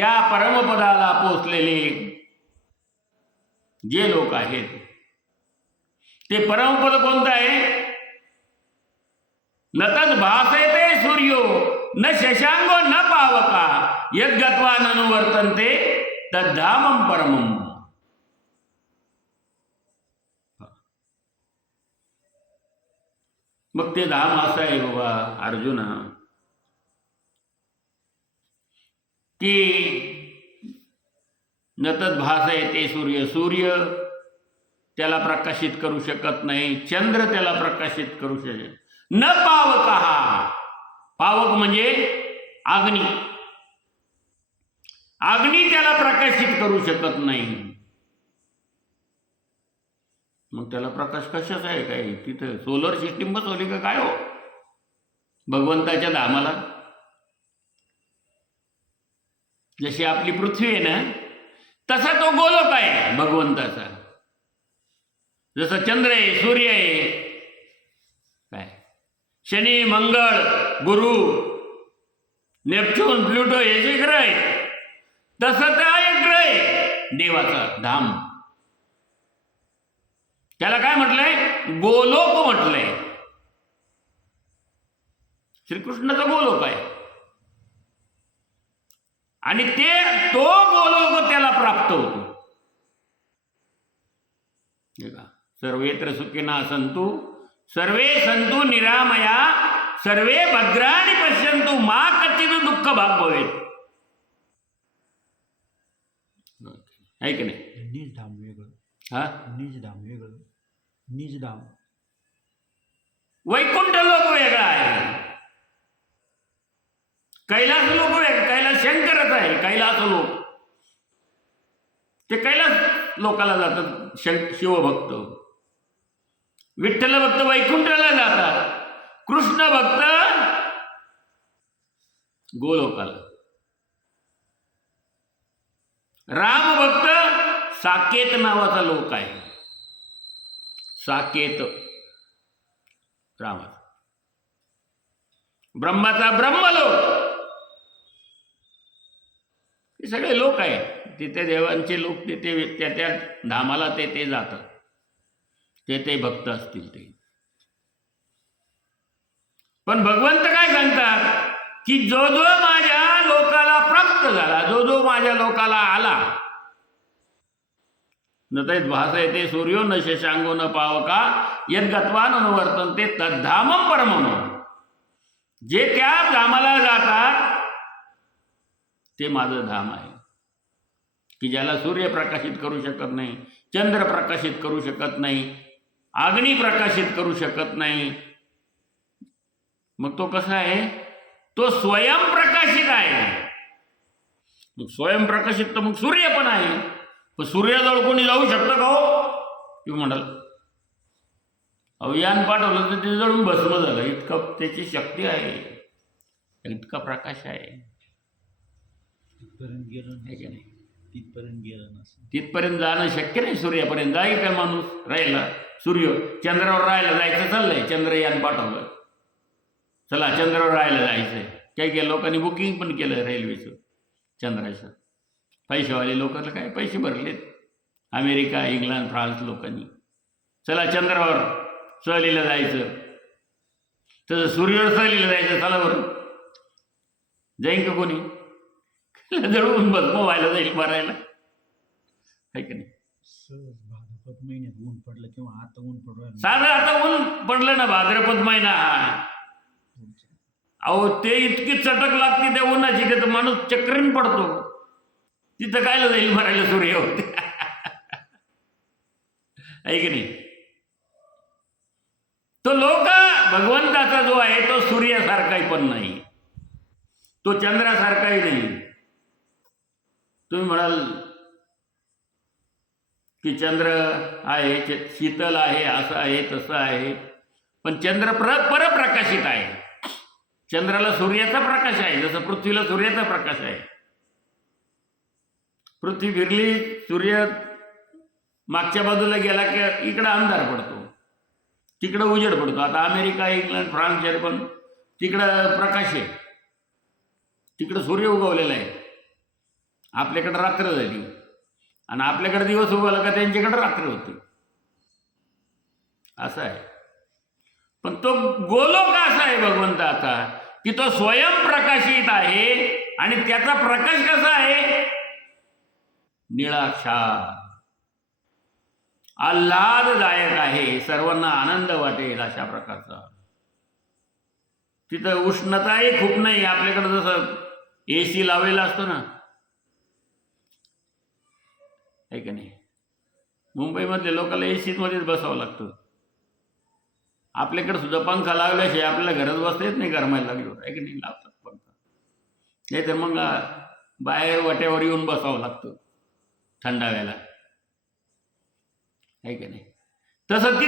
त्या परमपदाला पोचलेले जे लोक आहेत ते परमपद कोणतं आहे? न तद भासयते सूर्यो न शशांगो न पावका यद्गत्वा ननुवर्तन्ते तद्धामं परमम्. मग ते धाम असं आहे बाबा अर्जुना की न तद भासयते सूर्य, सूर्य त्याला प्रकाशित करू शकत नाही, चंद्र त्याला प्रकाशित करू शकत न पावकहा, पावक म्हणजे अग्नी, अग्नी त्याला प्रकाशित करू शकत नाही. मग त्याला प्रकाश कशाचा आहे? काय तिथं सोलर सिस्टीम बसवली का काय हो भगवंताच्या धामाला? जशी आपली पृथ्वी आहे ना तसा तो गोलक आहे भगवंताचा. जसं चंद्र आहे, सूर्य आहे, काय शनी, मंगळ, गुरु, नेपच्यून, प्लुटो हे जे ग्रह आहेत तसं तर एक ग्रह आहे देवाचा धाम. त्याला काय म्हटलंय? गोलोक म्हटलंय. श्रीकृष्णाचा गोलोक आहे आणि तो गोलोक त्याला प्राप्त होतो. सर्वेत्र सुखिनः सन्तु सर्वे सन्तु निरामया सर्वे भद्राणि पश्यन्तु मा कश्चित् दुःख भाग भवेत्. आहे की नाही? निज धाम वेगळं, हा निज धाम वेगळं, निज धाम वैकुंठ लोक वेगळा आहे, कैलास लोक वेगळा. कैलास शंकरच आहे. कैलास लोक ते कैलास लोकाला जातात शिवभक्त. विठ्ठल भक्त वैकुंठाला जातात. कृष्ण भक्त गोलोकाला. राम भक्त साकेत नावाचा लोक आहे. साकेत रामाचा. ब्रह्माचा ब्रह्मलोक. हे सगळे लोक आहे. तिथे देवांचे लोक तिथे त्या धामाला ते जातात. ते भक्त असतील ते. पण भगवंत काय सांगतात की जो जो माझ्या लोकाला प्राप्त झाला, जो जो माझ्या लोकाला आला, न तैत भासयते सूर्यो न शशांगो न पावका यद्गत्वा ननुवर्तन्ते तद्धामं परमम्. जे त्या धामाला जातात ते माझं धाम आहे की ज्याला सूर्य प्रकाशित करू शकत नाही, चंद्र प्रकाशित करू शकत नाही, अग्नी प्रकाशित करू शकत नाही. मग तो कसा आहे? तो स्वयंप्रकाशित आहे. मग स्वयंप्रकाशित तर मग सूर्य पण आहे. पण सूर्याजवळ कोणी जाऊ शकतं का हो? किंवा म्हणाल अवयान पाठवलं तर ते जळून भस्म झालं. इतकं त्याची शक्ती आहे, इतका प्रकाश आहे. तिथपर्यंत गेलं नाही. तिथपर्यंत गेलं नसतं. तिथपर्यंत जाणं शक्य नाही. सूर्यापर्यंत जाईल काय माणूस? राहिला सूर्य चंद्रावर राहायला जायचं चाललंय. चंद्रयान पाठवलं, चला चंद्रावर राहायला जायचंय. काही काही लोकांनी बुकिंग पण केलं रेल्वेचं चंद्राचं. पैसेवाले लोकांना काय पैसे भरलेत. अमेरिका, इंग्लंड, फ्रान्स लोकांनी चला चंद्रावर सहलीला जायचं. तसं सूर्यावर सहलीला जायचं. चला बरं जाईन का कोणी? जळून भस्म व्हायला जाईल मारायला. आहे की नाही? सहज भाद्रपद महिन्यात ऊन पडलं किंवा आता ऊन पडलं, साधं आता ऊन पडलं ना भाद्रपद महिना. अहो ते इतकी चटक लागते त्या उन्हाची की तर माणूस चक्रीन पडतो. तिथं कायला जाईल मारायला सूर्य होते. आहे की नाही? तो लोक भगवंताचा जो आहे तो सूर्यासारखाही पण नाही, तो चंद्रासारखाही नाही. तुम्ही म्हणाल की चंद्र आहे, शीतल आहे, असं आहे, तसं आहे. पण चंद्र परप्रकाशित आहे. चंद्राला सूर्याचा प्रकाश आहे, जसं पृथ्वीला सूर्याचा प्रकाश आहे. पृथ्वी फिरली, सूर्य मागच्या बाजूला गेला की इकडं अंधार पडतो, तिकडं उजेड पडतो. आता अमेरिका, इंग्लंड, फ्रान्स पण तिकडं प्रकाश आहे, तिकडं सूर्य उगवलेला आहे. आपल्याकडे रात्र झाली आणि आपल्याकडे दिवस उगवला का त्यांच्याकडे रात्र होते. असं आहे. पण तो गोलोक असा आहे भगवंताचा की तो स्वयंप्रकाशित आहे आणि त्याचा प्रकाश कसा आहे? निळाशार, आल्हाददायक आहे, सर्वांना आनंद वाटेल अशा प्रकारचा. तिथं उष्णताही खूप नाही. आपल्याकडे जसं AC लावलेला असतो ना, आहे का नाही? मुंबईमधल्या लोकांना AC मध्येच बसावं लागतं. आपल्याकडे सुद्धा पंखा लावल्याशिवाय आपल्याला घरात बसता येत नाही, गरमायला लागलो, आहे की नाही? लावतात पंखा, नाही तर मग बाहेर वाट्यावर येऊन बसावं लागतं थंडाव्याला, आहे की नाही? तसं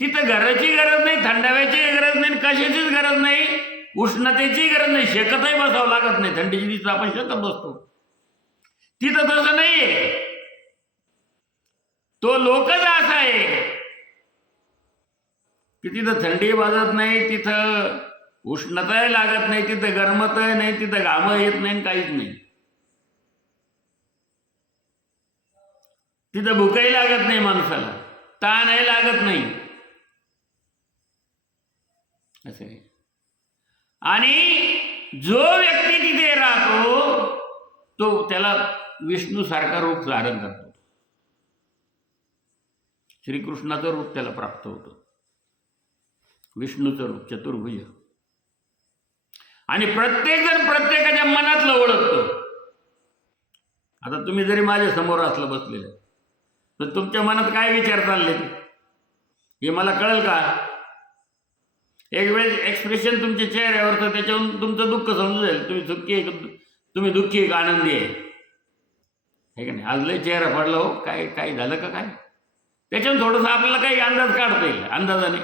तिथं घराची गरज नाही, थंडाव्याची गरज नाही, कशाचीच गरज नाही, उष्णतेची गरज नाही, शेकतही बसावं लागत नाही. थंडीची दिवस आपण शेकत बसतो. तिथं तसं नाहीये. तो लोकच असा आहे की तिथं थंडी वाजत नाही, तिथं उष्णताही लागत नाही, तिथं गरमतही नाही, तिथं घाम येत नाही, काहीच नाही. तिथं भूकही लागत नाही माणसाला, ताणही लागत नाही. असं आहे. आणि जो व्यक्ती तिथे राहतो तो त्याला विष्णू सारखा रूप धारण करतो. श्रीकृष्णाचं रूप त्याला प्राप्त होतं, विष्णूचं रूप चतुर्भुज. आणि प्रत्येक जण प्रत्येकाच्या मनातलं ओळखतो. आता तुम्ही जरी माझ्या समोर असलं बसलेलं तर तुमच्या मनात काय विचार चालले हे मला कळेल का? एक वेळेस एक्सप्रेशन तुमच्या चेहऱ्यावर तर त्याच्यावरून तुमचं दुःख समजून जाईल. तुम्ही दुःखी आहे का आनंदी आहे का नाही? आज लय चेहरा पडला हो, काय झालं का काय? त्याच्यावरून थोडंसं आपल्याला काही अंदाज काढता येईल अंदाजाने.